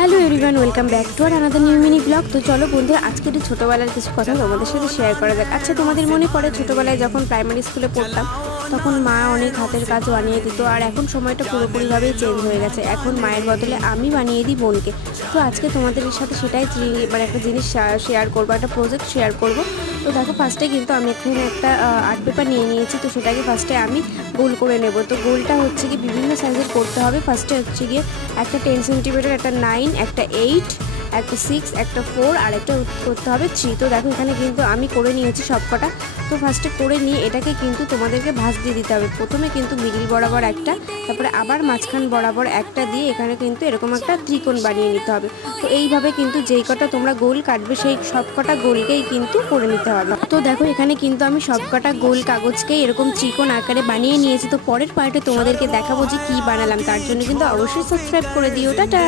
Hello everyone, welcome back to our another new mini blog. তো চলো বন্ধুরা, আজকে একটু ছোটোবেলার কিছু কথা তোমাদের সাথে শেয়ার করা যাক। আচ্ছা, তোমাদের মনে পড়ে ছোটোবেলায় যখন প্রাইমারি স্কুলে পড়তাম তখন মা অনেক হাতের কাজ বানিয়ে দিত, আর এখন সময়টা পুরোপুরিভাবেই চেঞ্জ হয়ে গেছে। এখন মায়ের বদলে আমি বানিয়ে দিই বোনকে। তো আজকে তোমাদের সাথে সেটাই মানে একটা জিনিস শেয়ার করবো, একটা প্রজেক্ট শেয়ার করবো। তো দেখো, ফার্স্টে কিন্তু আমি এখানে একটা আর্ট পেপার নিয়ে নিয়েছি। তো সেটাকে ফার্স্টে আমি গোল করে নেব। তো গোলটা হচ্ছে কি বিভিন্ন সাইজের করতে হবে। ফার্স্টে হচ্ছে গিয়ে একটা 10 সেন্টিমিটার, একটা 9, একটা 8, একটা 6, একটা 4 আর একটা করতে হবে 3। তো দেখো এখানে কিন্তু আমি করে নিয়েছি সবকটা। তো ফার্স্টে করে নিয়ে এটাকে কিন্তু তোমাদেরকে ভাঁজ দিয়ে দিতে হবে। প্রথমে কিন্তু মিডিল বরাবর একটা, তারপরে আবার মাঝখান বরাবর একটা দিয়ে এখানে কিন্তু এরকম একটা ত্রিকোণ বানিয়ে নিতে হবে। তো এইভাবে কিন্তু যেই কটা তোমরা গোল কাটবে সেই সবকটা গোলকেই কিন্তু করে নিতে হবে। তো দেখো এখানে কিন্তু আমি সবকটা গোল কাগজকেই এরকম ত্রিকোণ আকারে বানিয়ে নিয়েছি। তো পরের পার্টে তোমাদেরকে দেখাবো যে কী বানালাম। তার জন্য কিন্তু অবশ্যই সাবস্ক্রাইব করে দিও। টাটা।